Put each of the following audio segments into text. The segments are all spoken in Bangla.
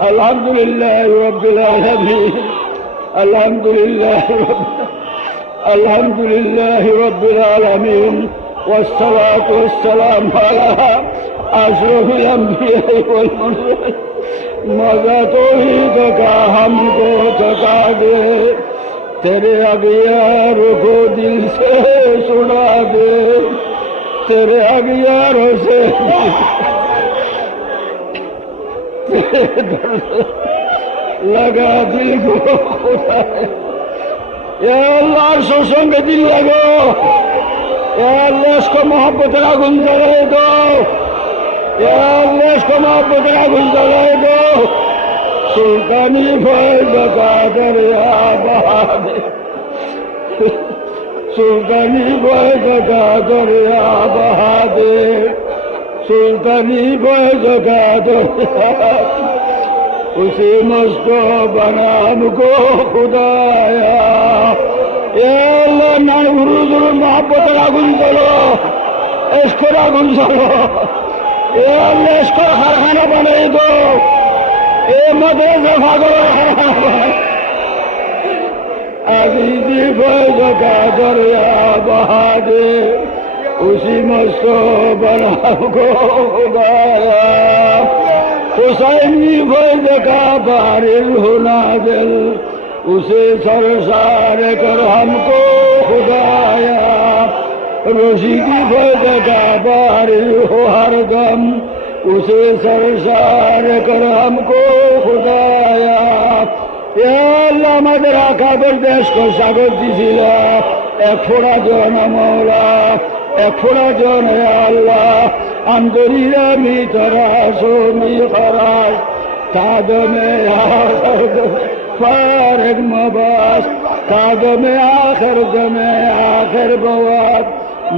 আলহামদুলিল্লাহ রাব্বিল আলামিন, আলহামদুলিল্লাহ আলহামদুলিল্লাহ রাব্বিল আলামিন, والصلاة والسلام على أشرف الأنبياء والمرسلين. मजा तो ही का हमको थका दे, तेरे अगियारों को दिल से सुना दे, तेरे अगियारों से लगा दिल को खुदा। या अल्लाह सत्संग दिल लगो, या अल्लाह इसको मोहब्बत आगुन जलाए दो, या अल्लाह इसको मोहब्बत आगुन जलाए दो। सुल्तानी फैज़ का दरिया बहा दे, सुल्तानी फैज़ का दरिया बहा दे, सुल्तानी फैज़ का दरिया। उसी मस्तो बना हमको खुदाया। अल्लाह ना हुजूर मोहब्बत आगुन चलो, इसको आगुन चलो। अल्लाह इसको कारखाना बनाई दो, ये मदरसा भागो अजीजी फैज़ का दरिया बहा दे, उसी मस्तो बना हमको खुदाया। हुसैनी फैज़ का बारिश होना दिल, उसे सरसार कर हमको खुदाया। रशीदी फैज़ का बारिश हो हर दम, उसे सरसार कर हमको खुदाया। अल्लाह আমাদের আকাবের দেশকে সাগর দিছিল, এক ফোঁটা জন মৌলা, এক ফোঁটা জন আল্লাহ। আন্দরিরা মিতরা সোমি খরাজ কাদমে ফারেক মবাস, কাদমে আখর দমে আখর বওয়াত,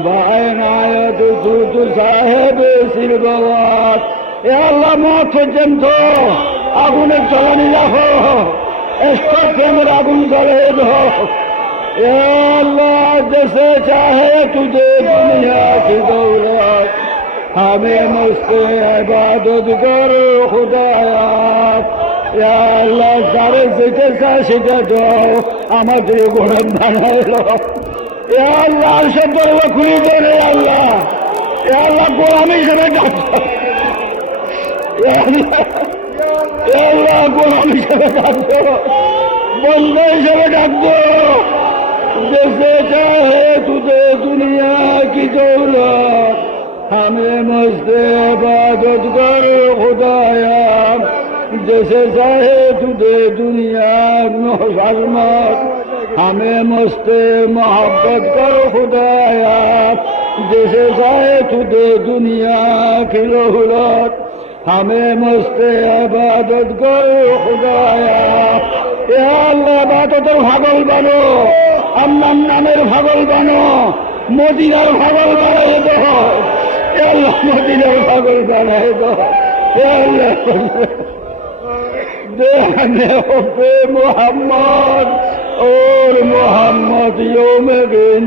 বায়নায়ত সুত সাহেব সিরবওয়াত। এ আল্লাহ মত পর্যন্ত আগুনের জ্বালানি রাখো, इसको केंद्र आगुन जले दो। अल्लाह जैसे चाहे तुझे दुनिया की दौलत, हमें मुझसे इबादत कर खुदाया। या अल्लाह सारे जिक्र का शिखा दो, আমাদের গোড়ান বানাইলো। এ আল্লাহ সব দরজা খুলে দেন। আল্লাহ এ আল্লাহ গোলামি হিসেবে ডাকো, अल्लाह गोलाम हिसाब डाक दो, बंदा हिसाब डाक दो। जैसे चाहे तुझे दुनिया की दौलत, हमें मस्त इबादत कर खुदाया। जैसे चाहे तुझे दुनिया नौशमत, हमें मस्त मोहब्बत कर खुदाया। जैसे चाहे तुझे दुनिया की दौलत, हमें मस्त इबादत करो खुदाया। ए अल्लाह इबादतेर पागल बानो, अल्लाहर नामेर पागल बानो, मदीनार पागल बानाई दो। ए अल्लाह मदीनार पागल बानाई दो। ए अल्लाह देने हुब्बे मोहम्मद और मोहम्मद यौमगिन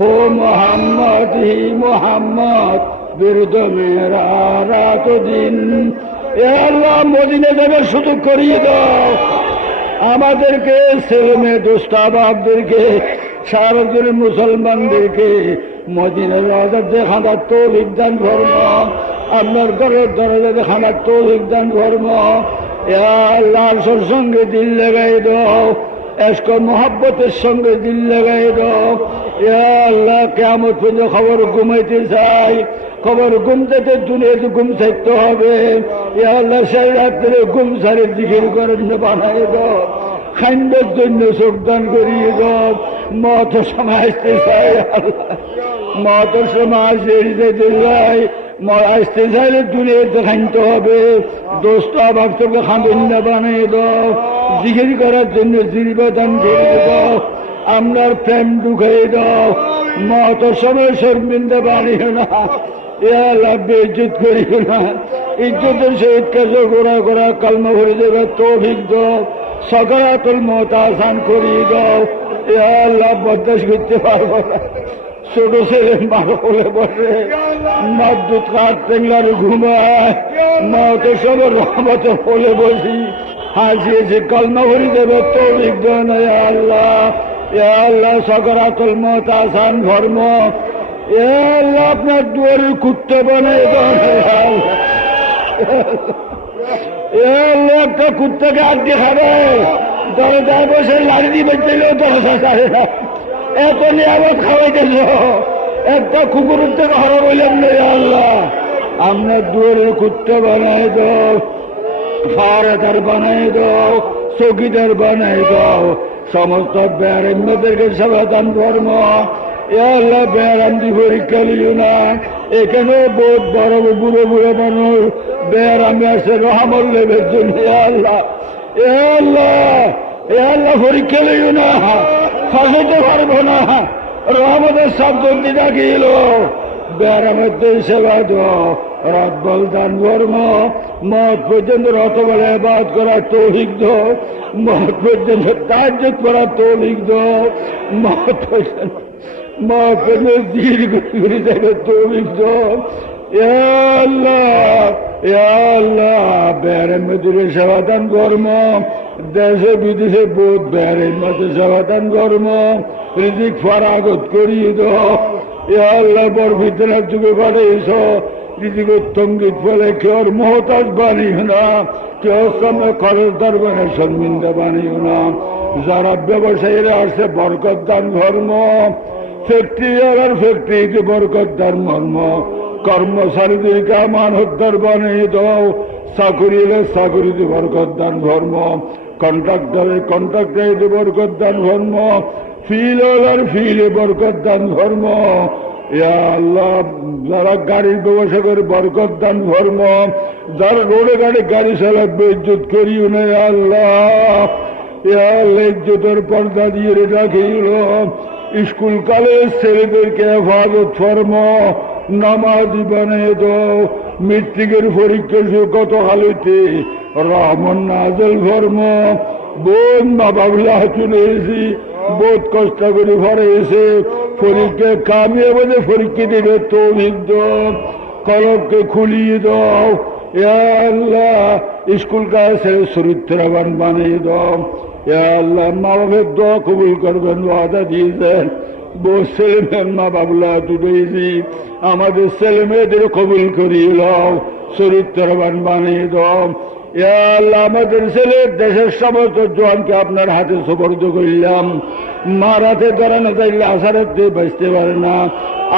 हो, मोहम्मद ही मोहम्मद বিরুদ্ধ মেয়েরা রাত দিন। আল্লাহ মদিনা যাবে সুযোগ করিয়ে দাও আমাদেরকে, ছেলে মেয়ে দুষ্টাবাবদেরকে, সারাদিনের মুসলমানদেরকে মদিনা রাজা দেখানোর তৌফিক দান ফরম। আপনার ঘরের দরজা দেখানোর তৌফিক দান ফরম। আল্লাহ সঙ্গে দিল লাগাই দাও, এসকো মোহাব্বতের সঙ্গে দিল লাগাই দাও। আল্লাহ কিয়ামত পর্যন্ত খবর ঘুমাইতে চাই, খবর ঘুমতে দুনিয়াতে ঘুম থাকতে হবে। আল্লাহ সেই রাত্রে ঘুম সারে জিকির করেন বানাই দাও, খান্ডের জন্য যোগদান করিয়ে দাও। মতের সময় আসতে চাই, আল্লাহ মতের সময় আসে যেতে চাই। আসতে চাইলে দুনিয়াতে খাইতে হবে। দোস্ত আবার তোকে খাবেন না বানিয়ে দাও, জিকির করার জন্য জিরিবাদান করে দাও, আপনার প্রেম ঢুকাই দাও। মতের সময় শর্মিন্দা বানিও না, আল্লাহ বেইজ্জত করিও না। ইজ্জতের সহিত কাছে গোড়া গোড়া কালমা ভরে দেবে তৌফিক দাও। সকারাতুল মওত আসান করিয়ে দাও। আল্লাহ বরদাস্ত করতে পারবো না, ছোট ছেলে মার কোলে বসে, মা দুধ কাঠ টেংলার ঘুমায়, মা তো সব রহমতে কোলে বসি হাসিয়েছে কলমা ভরি দেবে তৌফিক দেন আল্লাহ। আল্লাহ সকরাতুল মত আসান ধর্ম আল্লাহ আপনার দুয়ারের কুত্তে বানাই দেন আল্লাহ। একটা কুত্তাকে আটকে খাবে, দরজায় বসে লাড়ি দিবে দিলেও দরজা ছাড়ে না, এত নিয়ামত খাওয়াইতেছ, একটা কুকুরের থেকে হরা বললেন না আল্লাহ। আপনার দুয়ারের কুত্তে বানাই দাও, ফারেদার বানাই দাও, চৌকিদার বানাই দাও, সমস্ত বেয়ারামদেরকে সমাধান ধর্ম আল্লাহ। বেয়ারামদি পরীক্ষা লিও না, এখানেও বহুত বড় বুড়ো বুড়ো মানুষ বেয়ারামে আসে রহমত লেবের জন্য আল্লাহ। আল্লাহ পরীক্ষা লিও না, ফাঁসাতে পারবো না, রহমতের শব্দ ডাকিল বেয়ারামের সেবা দাও, রাত বল দান ধর্ম মত পর্যন্ত রত বলে বাদ করার তৌফিক দাও, মত পর্যন্ত তাজ্জুদ করার তৌফিক দাও, মত পর্যন্ত দীর্ঘ ঘুরে যাবে তৌফিক দাও আল্লাহ। আল্লাহ বেয়ারের মধ্যে সেবাদান কর্ম, দেশে বিদেশে বহুত বেয়ারের মধ্যে সেবাদান কর্ম, রিজিক ফারাগত করিয়ে দাও আল্লাহ। বড় ভিতরের যুগে পাঠিয়েছ রিজিক তঙ্গিত ফলে কেউ মহতাজ বানিও না, কেউ সামনে খরচদার বানে শর্মিন্দা বানিও না। যারা ব্যবসায়ীরা আসছে বরকত দান ধর্ম, ফ্যাক্টরি আর ফ্যাক্টরিতে বরকত দান ধর্ম, কর্মচারীদেরকে আমানতদার বানিয়ে দাও, চাকরি এলে চাকরিতে বরকত দান ধর্ম, কন্ট্রাক্টরের কন্ট্রাক্টরে বরকত দান ধর্ম, ফিল আর ফিলে বরকত দান ধর্ম আল্লাহ। যারা গাড়ির ব্যবসা করে বরকত দান ধর্ম, যারা রোডে গাড়ি চালায় বেইজ্জত করিও না আল্লাহ। ইজ্জতের পর্দা দিয়ে রাখিল, স্কুল কলেজ ছেলেদেরকে হেফাজত ফরম, নামাজি বানিয়ে দাও, মৃত্তিকের পরীক্ষা কত হালিতে রহমান নাজল ফরম। বোন মা বাবলা চলেছি, বহুত কষ্ট করে ঘরে এসে পরীক্ষা কামিয়ে বোধে পরীক্ষা দিবে তৌফিক দাও, কলবকে খুলিয়ে দাও আল্লাহ। স্কুল কাছে চরিত্রবান বানিয়ে দাও আল্লাহ। মা বাবের দোয়া কবুল করবেন ওয়াদা দিয়েছেন, বহু ছেলে মেয়ের মা বাবলা তুলেছি, আমাদের ছেলে মেয়েদের কবুল করিয়ে দাও, চরিত্রবান বানিয়ে দাও আল্লাহ। আমাদের ছেলে দেশের সমস্ত জোয়ানকে আপনার হাতে সুপর্দ করলাম, মার হাতে ধরানো চাইলে আসারাতে বাঁচতে পারে না,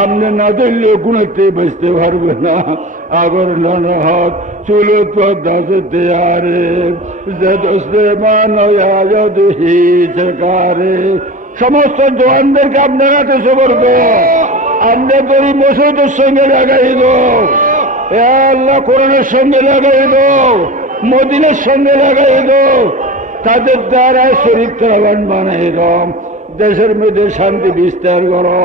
আপনি না ধরলে গুণাতে বাঁচতে পারবে না। আগর নানা হাত চুলো দাসতে আরে যে মানয়ারে সমস্ত জওয়ানদেরকে আপনার হাতে সুপর্দ, আপনি গরিব মসজিদের সঙ্গে লাগাই দাও আল্লাহ, কোরআনের সঙ্গে লাগাই দাও, মদিনের সঙ্গে লাগাই দাও, তাদের দ্বারা চরিত্রবান বানাই দাও, দেশের মধ্যে শান্তি বিস্তার করো।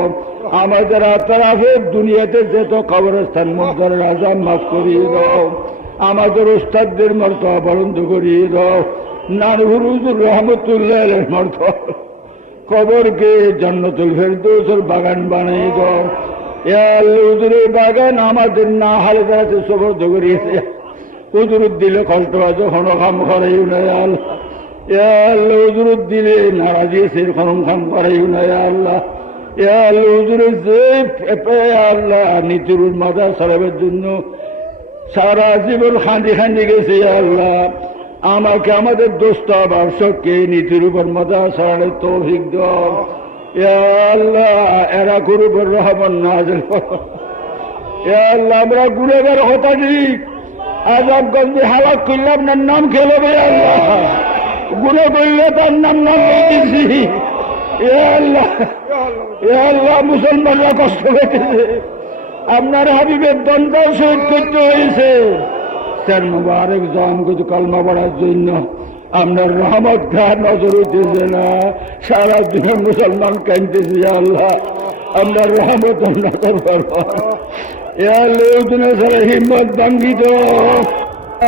আমাদের আতরাফের দুনিয়াতে যত কবরস্থান মধ্যের আজাম মাফ করিয়ে দাও, আমাদের উস্তাদদের মর্তবা বরন্দ করিয়ে দাও, নানহুর হুজুর রহমতুল্লাহ মর্তবা কবরকে জান্নাতুল ফেরদৌসের বাগান বানিয়ে দাও হুজুরের বাগান আমাদের না হালে দাঁড়াতে সুপর্দ করিয়েছে, হুজুর দিলে কষ্ট আছে কোনো খাম করাই নাই আল্লাহ, হুজুর দিলে নারাজি সেরকম খাম করাই নাই আল্লাহ। হুজুরের যে আল্লাহ নীতির মাথা সরাবের জন্য সারা জীবন খান্দি খান্দি গেছে আল্লাহ, আমাকে আমাদের দোস্ত বার্ষককে নীতির উপর মাথা সরানোর তৌফিক দাও আল্লাহ। এরা করুবের রহমান নাযিল করো আল্লাহ। আমরা গুনাহগার হতা ঠিক আজাব গঞ্জে হালাক করলে আপনার নাম খেলো আল্লাহ, গুনাহ করলে তার নাম দিয়েছি আল্লাহ। আল্লাহ মুসলমানরা কষ্ট পেতেছে, আপনার হাবিবের দন্তাও শহীদ করতে হয়েছে, তার মুবারক জান কিছু কালমা পড়ার জন্য আপনার রহমত খান নজর হইতেছে না, সারা দিনে মুসলমান কাঁদতেছে আল্লাহ, আপনার রহমত নজর আল্লাহ। সারা হিম্মত ভাঙ্গিত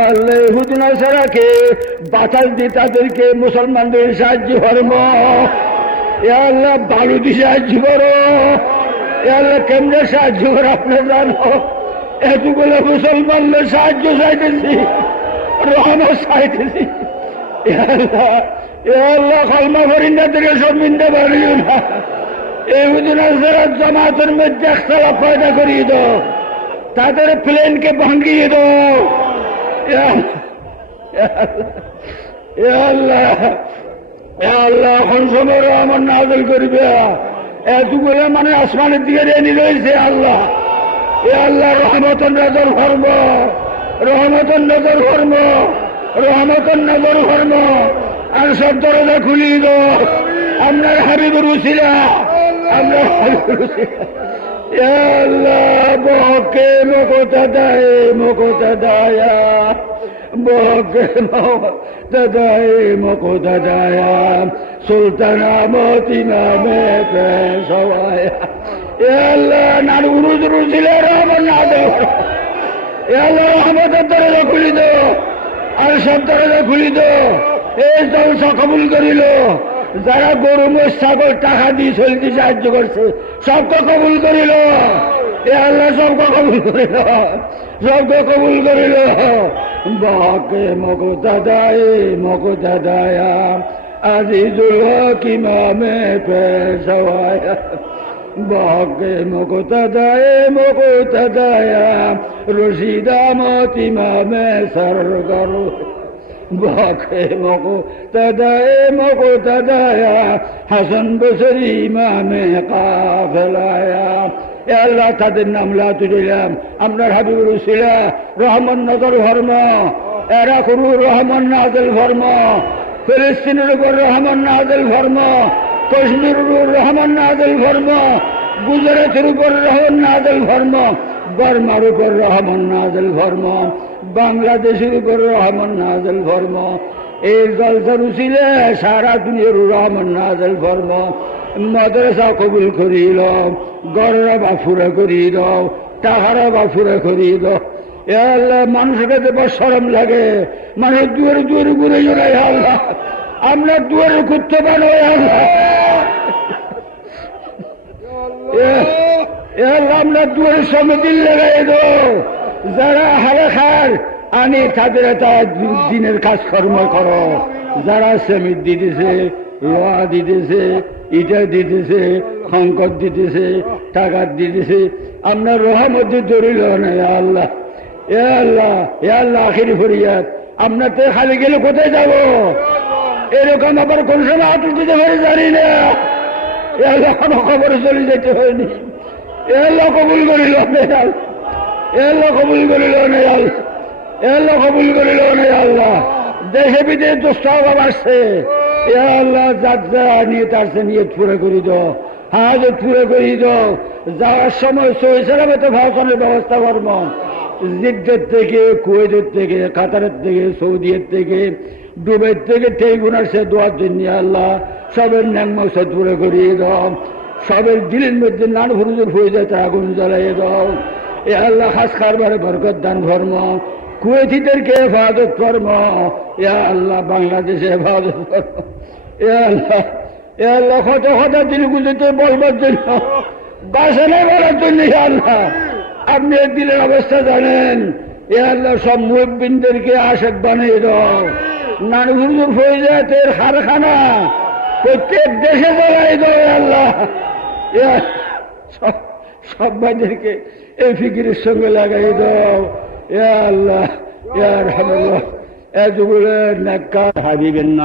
আল্লাহ, হুজনা সারাকে বাতাস দিয়ে তাদেরকে মুসলমানদের সাহায্য করবো আল্লাহ, বালু দিয়ে সাহায্য করো আল্লাহ কেমনে সাহায্য করে আপনার জানো? এতগুলো মুসলমানদের সাহায্য চাইতেছি, রহমত চাইতেছি। আল্লাহ কলমা ফরিন্দা থেকে শর্মিন্দা বাড়িও না। এহুদিন জামাতের মধ্যে একতলা পয়দা করিয়ে দাও, তাদের প্লেনকে ভাঙিয়ে দাও। আল্লাহ আল্লাহ এখন সময় রহমান নাযিল করবে। এতগুলো মানে আসমানের দিকে রেনি রয়েছে। আল্লাহ এ আল্লাহ রহমতের নজর ফরম, রহমতের নজর ফরম, রহমতের নজর ফরম। আর সব দরজা খুলিয়ে দাও আপনার হাবিবুর উসিলা, আমরা হাবিবুর উসিলা। আল্লাহ বকে মকতা দায়, মকতা দায়া, বকে দাদায় মকতা দায়া, সুলতানা মতিমামে পেশায়া। আল্লাহ নার উরুজ রুজিলে রহমান না দেও। আল্লাহ রহমতের দরজা খুলি দাও, আর সব দরজা খুলি দাও। এই জলসা কবুল করিল। যারা গরু মোষ ছাগল টাকা দিয়ে চলতে সাহায্য করছে সবকে কবুল করিল। এ আল্লাহ সবকে কবুল করিল, সবকে কবুল করিল। বকে মকতা দায়, মকতা দায়া, আজিজুল কিমামে পেশায়া। বকে মকতা দায়, মকতা দায়া, রশিদা মতিমামে সরগর। বকে মকতা দায়, মকতা দায়া, হাসান বসরি ইমামে কাফেলায়া। এ আল্লাহ তাদের নাম লাতু দিলাম আপনার হাবিবুর উসিলা রহমান নজর ফরম। এরা করু রহমান নাযিল ফরম। ফিলিস্তিনের উপর রহমান নাযিল ফরম, কাশ্মীরের উপর রহমান নাযিল ফরম, গুজরাটের উপর রহমান নাযিল ফরম, বর্মার উপর রহমান নাযিল ফরম, বাংলাদেশের উপর রহমান নাযিল ফরম। এই জলসার উসিলে সারা দুনিয়ার রহমান নাযিল ফরম। মাদ্রাসা কবুল করিল, গড়রা বাফুরা করিয়ে দাও, টাকারা বাফুরা করিয়ে দাও। এ আল্লাহ মানুষের কাছে বড় শরম লাগে, মানুষ দুয়ারে দুয়ারে ঘুরে জড়াই। আল্লাহ আমরা দুয়ারে করতে পারো। আল্লাহ আমরা দুয়ারের সঙ্গে দিল লাগাই দাও। যারা হারে খার আনি তাদের দিনের কাজকর্ম করো। যারা শ্রমিক দিতেছে, লোহা দিতেছে, ইটা দিতেছে, সংকট দিতেছে, টাকা দিতেছে, আমরা রহমত দরিল না। আল্লাহ এ আল্লাহ, এ আল্লাহ আখিরি ফরিয়াদ। আপনার তো খালি গেলে কোথায় যাব? এরকম আবার কোন সময় হাত দিতে পারে জানি না। এ আল্লাহ খবরে চলে যেতে হয়নি। এ আল্লাহ কবুল করিল না। এ আল্লাহ কবুল করিল না। এ আল্লাহ কবুল করিল না। আল্লাহ দেশে বিদেশে দুষ্ট অভাব আসছে। এ আল্লাহ যাত্রা নিয়ে তার নিয়ে পুরে করি দাও, হাজত পুরে করি দাও। যাওয়ার সময় সহিসালামে তো ভাষণের ব্যবস্থা করব। জিদ্দের থেকে, কুয়েতের থেকে, কাতারের থেকে, সৌদিয়ের থেকে, ডুবের থেকে টেগুনার সে দোয়ার জন্য আল্লাহ সবের ন্যাংমসা পুরে করিয়ে দাও। সবের দিলের মধ্যে নান ভরুজুর হয়ে যায় তার আগুন জ্বালাইয়ে দাও। এ আল্লাহ খাস কারবারে বরকত দান ফরম। কুয়েতিদেরকে হেফাজত ফরম। এ আল্লাহ বাংলাদেশে হেফাজত ফরম। এ আল্লাহ, এ আল্লাহ কত কথা দিলগুলিতে বলবার জন্য, বাসনে বলার জন্য। আল্লাহ আপনি দিলের অবস্থা জানেন। এ আল্লাহ সব মুহিব্বিনদেরকে আশেক বানিয়ে দাও। নান হুজুর ফৈজাতের কারখানা প্রত্যেক দেশে জ্বালাই দাও। আল্লাহ সব ভাইদেরকে এই ফিকিরের সঙ্গে লাগাই দাও। এ আল্লাহ, এ রহমাল্লাহ, এতগুলো নেককার হাবিবের নাম